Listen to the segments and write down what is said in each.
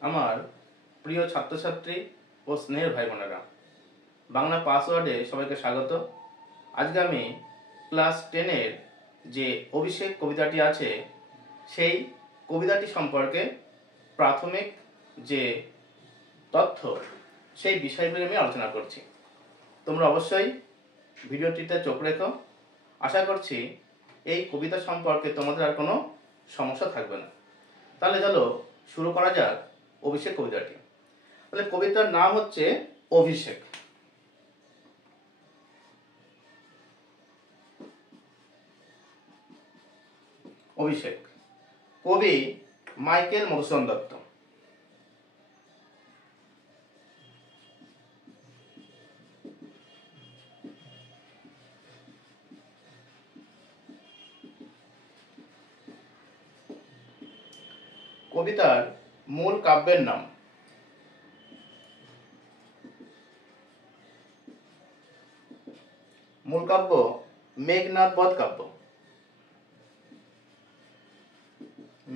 আমার প্রিয় ছাত্রছাত্রী ও স্নেহের ভাই বোনেরা, বাংলা পাসওয়ার্ডে সবাইকে স্বাগত। আজকে আমি ক্লাস 10-এর যে অভিষেক কবিতাটি আছে সেই কবিতাটি সম্পর্কে প্রাথমিক যে তথ্য সেই বিষয়গুলি আমি আলোচনা করছি। তোমরা অবশ্যই ভিডিওটিতে চোখ রেখো। আশা করছি এই কবিতা সম্পর্কে তোমাদের আর কোনো সমস্যা থাকবে না। তাহলে চলো শুরু করা যাক অভিষেক কবিতাটি। তাহলে কবিতার নাম হচ্ছে অভিষেক। অভিষেক, কবি মাইকেল মধুসূদন দত্ত। কবিতার মূল কাব্যের নাম মূল কাব্য মেঘনাদ বধ কাব্য।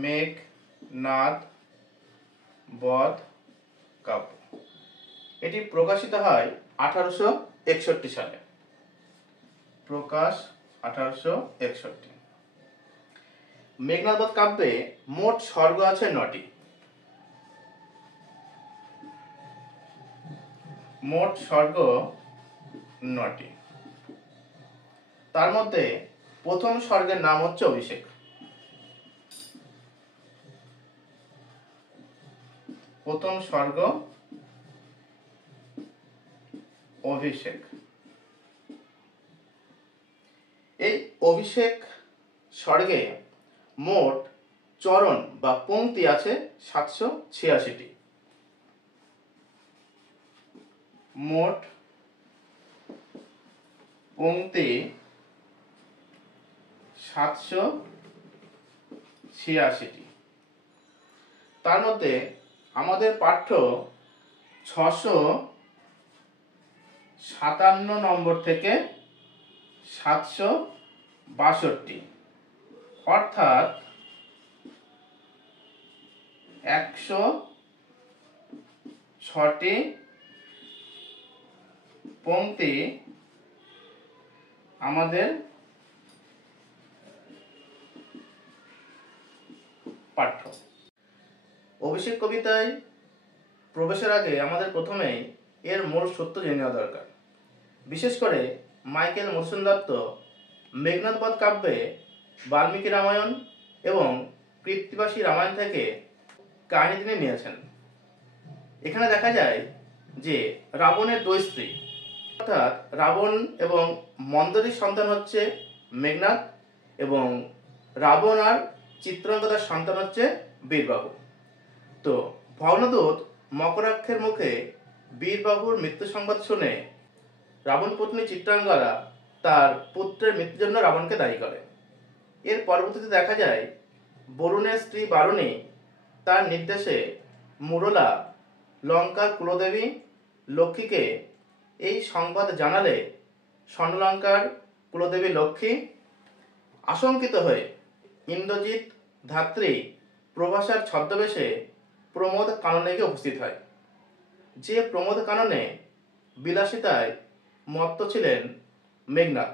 মেঘনাদ বধ কাব্য এটি প্রকাশিত হয় 1861 সালে। প্রকাশ 1861। মেঘনাদ বধ কাব্যে মোট স্বর্গ আছে 9টি। মোট স্বর্গ 9টি। তার মধ্যে প্রথম স্বর্গের নাম হচ্ছে অভিষেক। প্রথম স্বর্গ অভিষেক। এই অভিষেক স্বর্গে মোট চরণ বা পংক্তি আছে 786টি। মোট পংক্তি 786টি। তার মধ্যে আমাদের পাঠ্য 657 নম্বর থেকে 762, অর্থাৎ 106টি পংক্তি আমাদের পাঠ্য। অভিষেক কবিতায় প্রবেশের আগে আমাদের প্রথমেই এর মূল সত্য জেনে নেওয়া দরকার। বিশেষ করে মাইকেল মধুসূদন দত্ত মেঘনাদ বধ কাব্যে বাল্মীকি রামায়ণ এবং কৃত্তিবাসী রামায়ণ থেকে কাহিনী তিনি নিয়েছেন। এখানে দেখা যায় যে রাবণের 2 স্ত্রী, অর্থাৎ রাবণ এবং মন্দরীর সন্তান হচ্ছে মেঘনাদ এবং রাবণ আর চিত্রাঙ্গদার সন্তান হচ্ছে বীরবাহু। তো ভগ্নদূত মকরাক্ষের মুখে বীরবাহুর মৃত্যু সংবাদ শুনে রাবণ পত্নী চিত্রাঙ্গদা তার পুত্রের মৃত্যুর জন্য রাবণকে দায়ী করে। এর পরবর্তীতে দেখা যায় বরুণের স্ত্রী বারুণী তার নির্দেশে মুরলা লঙ্কার কুলদেবী লক্ষ্মীকে এই সংবাদ জানালে স্বর্ণলঙ্কার কুলদেবী লক্ষ্মী আশঙ্কিত হয়ে ইন্দ্রজিৎ ধাত্রী প্রভাসার ছদ্মবেশে প্রমোদ কাননে গিয়ে উপস্থিত হয়। যে প্রমোদ কাননে বিলাসিতায় মত্ত ছিলেন মেঘনাদ।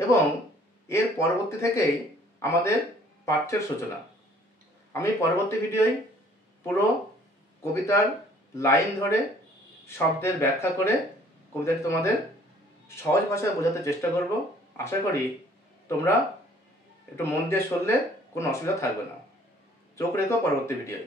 এবং এর পরবর্তী থেকেই আমাদের পাঠ্যের সূচনা। আমি পরবর্তী ভিডিওয় পুরো কবিতার লাইন ধরে শব্দের ব্যাখ্যা করে কবিতাটি তোমাদের সহজ ভাষায় বোঝাতে চেষ্টা করব। আশা করি তোমরা একটু মন দিয়ে শুনলে কোনো অসুবিধা থাকবে না। চোখ রেখো পরবর্তী ভিডিওয়।